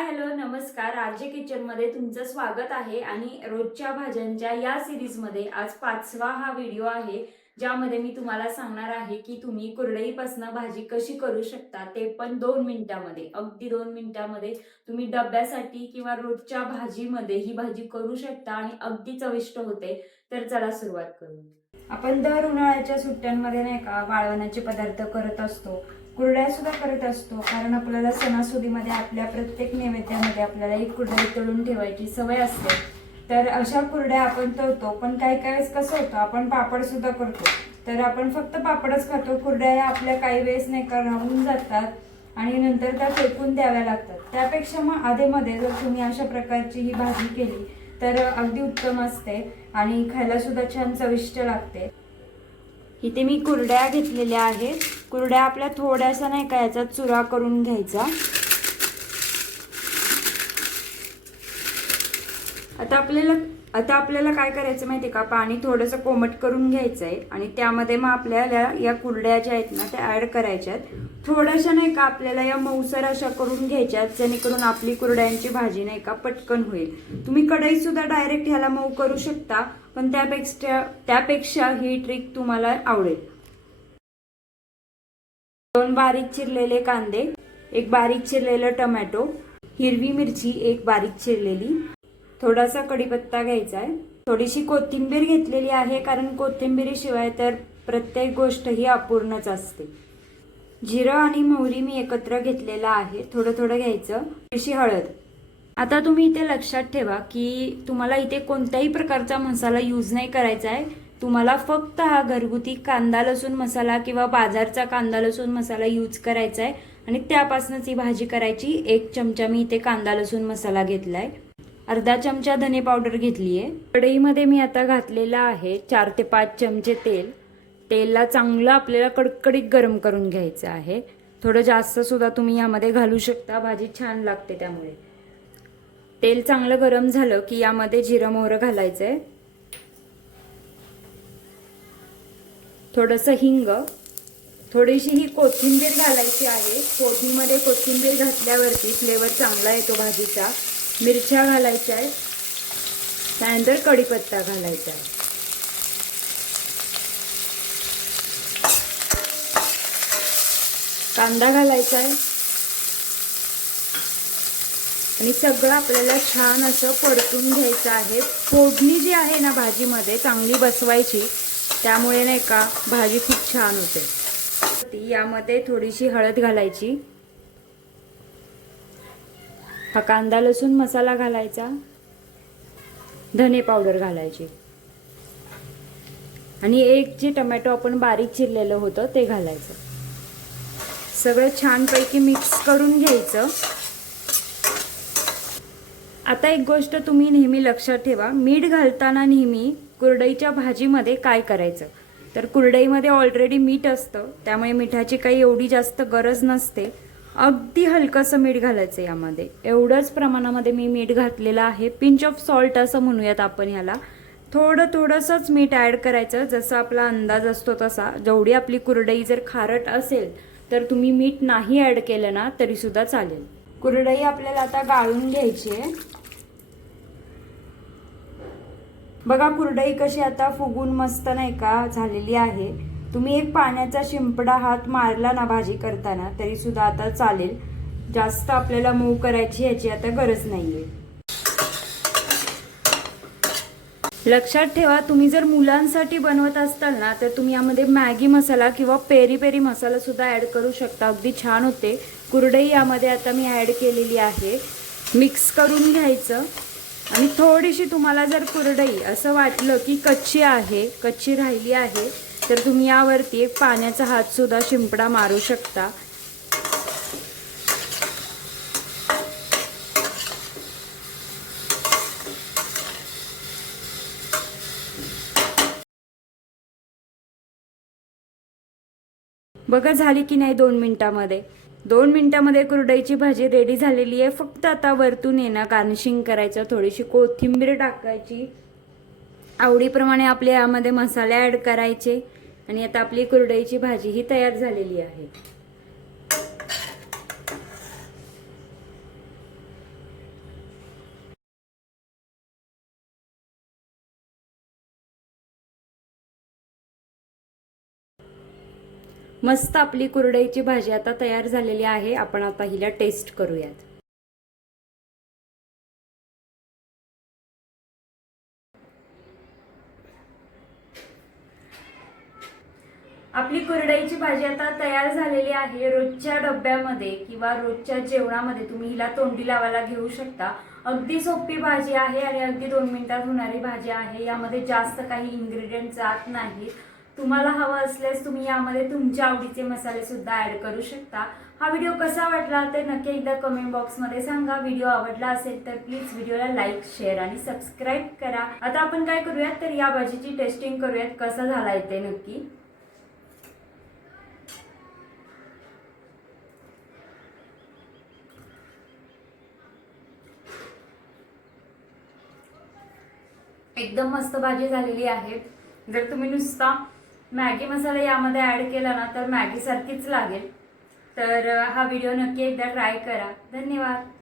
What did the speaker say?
Hi hello नमस्कार. RJ kitchen मध्ये तुमचं स्वागत आहे. आणि रोजच्या भाज्यांच्या या सिरीज मध्ये आज 5वा हा व्हिडिओ आहे, ज्यामध्ये मी तुम्हाला सांगणार आहे की तुम्ही कुरडईपासून भाजी कशी करू शकता, ते पण 2 मिनिटांमध्ये. अगदी 2 मिनिटांमध्ये तुम्ही डब्यासाठी किंवा रोजच्या भाजीमध्ये ही भाजी करू शकता आणि अगदी चविष्ट होते. तर चला सुरुवात करू. आपण दर उन्हाळ्याच्या सुट्ट्यांमध्ये नाही का वाळवण्याचे पदार्थ करत असतो, कुरड्या सुद्धा करत असतो. कारण आपल्याला सणासुदीमध्ये आपल्या प्रत्येक नैवेद्यामध्ये आपल्याला एक कुरडई तळून ठेवायची सवय असते. तर अशा कुरड्या आपण तळतो, पण काही काही कसं होतं, आपण पापड सुद्धा करतो. तर आपण फक्त पापडच खातो, कुरड्या आपल्या काही वेळेस नाही का राहून जातात आणि नंतर त्या फेकून द्याव्या लागतात. त्यापेक्षा मग आधेमध्ये जर तुम्ही अशा प्रकारची ही भाजी केली तर अगदी उत्तम असते आणि खायला सुद्धा छान चविष्ट लागते. इथे मी कुरड्या घेतलेल्या आहेत. कुरड्या आपल्या थोड्याशा नाही का याचा चुरा करून घ्यायचा. आता आपल्याला काय करायचं माहितीये का, पाणी थोडंसं कोमट करून घ्यायचं आहे आणि त्यामध्ये मग आपल्याला या कुरड्या ज्या आहेत ना त्या ऍड करायच्या आहेत. थोड्याशा नाही का आपल्याला या मऊसर अशा करून घ्यायच्या, जेणेकरून आपली कुरड्यांची भाजी नाही का पटकन होईल. तुम्ही कढई सुद्धा डायरेक्ट ह्याला मऊ करू शकता, पण त्यापेक्षा ही ट्रिक तुम्हाला आवडेल. 2 बारीक चिरलेले कांदे, 1 बारीक चिरलेलं टोमॅटो, हिरवी मिरची 1 बारीक चिरलेली, थोडासा कढीपत्ता घ्यायचा आहे, थोडीशी कोथिंबीर घेतलेली आहे, कारण कोथिंबीरीशिवाय तर प्रत्येक गोष्ट ही अपूर्णच असते. जिरं आणि मोहरी मी एकत्र घेतलेला आहे, थोडं थोडं घ्यायचं. थोडीशी हळद. आता तुम्ही इथे लक्षात ठेवा की तुम्हाला इथे कोणत्याही प्रकारचा मसाला यूज नाही करायचा आहे. तुम्हाला फक्त हा घरगुती कांदा लसूण मसाला किंवा बाजारचा कांदा लसूण मसाला यूज करायचा आहे आणि त्यापासूनच ही भाजी करायची. 1 चमचा मी इथे कांदा लसूण मसाला घेतलाय, अर्धा चमचा धने पावडर घेतली आहे. कढईमध्ये मी आता घातलेला आहे 4 ते 5 चमचे तेल. तेलला चांगलं आपल्याला कडकडीत गरम करून घ्यायचं आहे. थोडं जास्त सुद्धा तुम्ही यामध्ये घालू शकता, भाजी छान लागते त्यामुळे. तेल चांगलं गरम झालं की यामध्ये जिरं मोहरं घालायचंय, थोडंसं हिंग, थोडीशी ही कोथिंबीर घालायची आहे. फोडणीमध्ये कोथिंबीर घातल्यावरती फ्लेवर चांगला येतो भाजीचा. मिरच्या घालायच्या आहेत, त्यानंतर कढीपत्ता घालायचा आहे. कांदा घालायचा आहे आणि सगळं आपल्याला छान असं परतून घ्यायचं आहे. फोडणी जी आहे ना भाजीमध्ये चांगली बसवायची, त्यामुळे नाही का भाजी खूप छान होते. यामध्ये थोडीशी हळद घालायची, हा कांदा लसूण मसाला घालायचा, धने पावडर घालायची आणि 1 जे टोमॅटो आपण बारीक चिरलेलं होतं ते घालायचं. सगळं छानपैकी मिक्स करून घ्यायचं. आता एक गोष्ट तुम्ही नेहमी लक्षात ठेवा, मीठ घालताना नेहमी कुरडईच्या भाजीमध्ये काय करायचं, तर कुरडईमध्ये ऑलरेडी मीठ असतं, त्यामुळे मिठाची काही एवढी जास्त गरज नसते. अगदी हलकंसं मीठ घालायचं यामध्ये. एवढंच प्रमाणामध्ये मी मीठ घातलेलं आहे. पिंच ऑफ सॉल्ट असं म्हणूयात आपण ह्याला. थोडंसंच मीठ ॲड करायचं, जसं आपला अंदाज असतो तसा. जेवढी आपली कुरडई जर खारट असेल तर तुम्ही मीठ नाही ॲड केलं ना तरी सुद्धा चालेल. कुरडई आपल्याला आता गाळून घ्यायची आहे. बघा कुरडई कशी आता फुगून मस्त नाही का झालेली आहे. तुम्ही एक पाण्याचा शिंपडा हात मारला ना भाजी करताना तरी सुद्धा आता चालेल. जास्त आपल्याला मऊ करायची याची आता गरज नाहीये. लक्षात ठेवा, तुम्ही जर मुलांसाठी बनवत असाल ना तर तुम्ही यामध्ये मॅगी मसाला किंवा पेरी पेरी मसाला सुद्धा ॲड करू शकता, अगदी छान होते. कुरडई यामध्ये आता मी ॲड केलेली आहे. मिक्स करून घ्यायचं आणि थोडीशी तुम्हाला जर कुरडई असं वाटलं की कच्ची राहिली आहे तर तुम्ही यावरती एक पाण्याचा हात सुद्धा शिंपडा मारू शकता. बघा झाली की नाही 2 मिनिटांमध्ये. 2 मिनिटांमध्ये कुरडईची भाजी रेडी झालेली आहे. फक्त आता वरतून येणं गार्निशिंग करायचं, थोडीशी कोथिंबीर टाकायची, आवडीप्रमाणे आपल्या यामध्ये मसाले ॲड करायचे आणि आता आपली कुरडईची भाजी ही तयार झालेली आहे. मस्त आपली कुरडईची भाजी आता तयार झालेली आहे. आपण आता हिला टेस्ट करूयात. आपली कुरडईची भाजी आता तयार झालेली आहे. रोजच्या डब्यामध्ये किंवा रोजच्या जेवणामध्ये तुम्ही हिला तोंडी लावायला घेऊ शकता. अगदी सोपी भाजी आहे आणि अगदी 2 मिनिटात होणारी भाजी आहे. यामध्ये जास्त काही इन्ग्रेडियंट जात नाही. तुम्हाला हवं असल्यास तुम्ही यामध्ये तुमच्या आवडीचे मसाले सुद्धा ऍड करू शकता. हा व्हिडिओ कसा वाटला ते नक्की एकदा कमेंट बॉक्समध्ये सांगा. व्हिडिओ आवडला असेल तर प्लीज व्हिडिओला लाईक, शेअर आणि सबस्क्राईब करा. आता आपण काय करूयात तर या भाजीची टेस्टिंग करूयात कसा झालाय ते नक्की. एकदम मस्त भाजी झालेली आहे. जर तुम्ही नुसता मॅगी मसाला यामध्ये ऍड केला ना तर मॅगी सारखीच लागेल. तर हा व्हिडिओ नक्की एकदा ट्राय करा. धन्यवाद.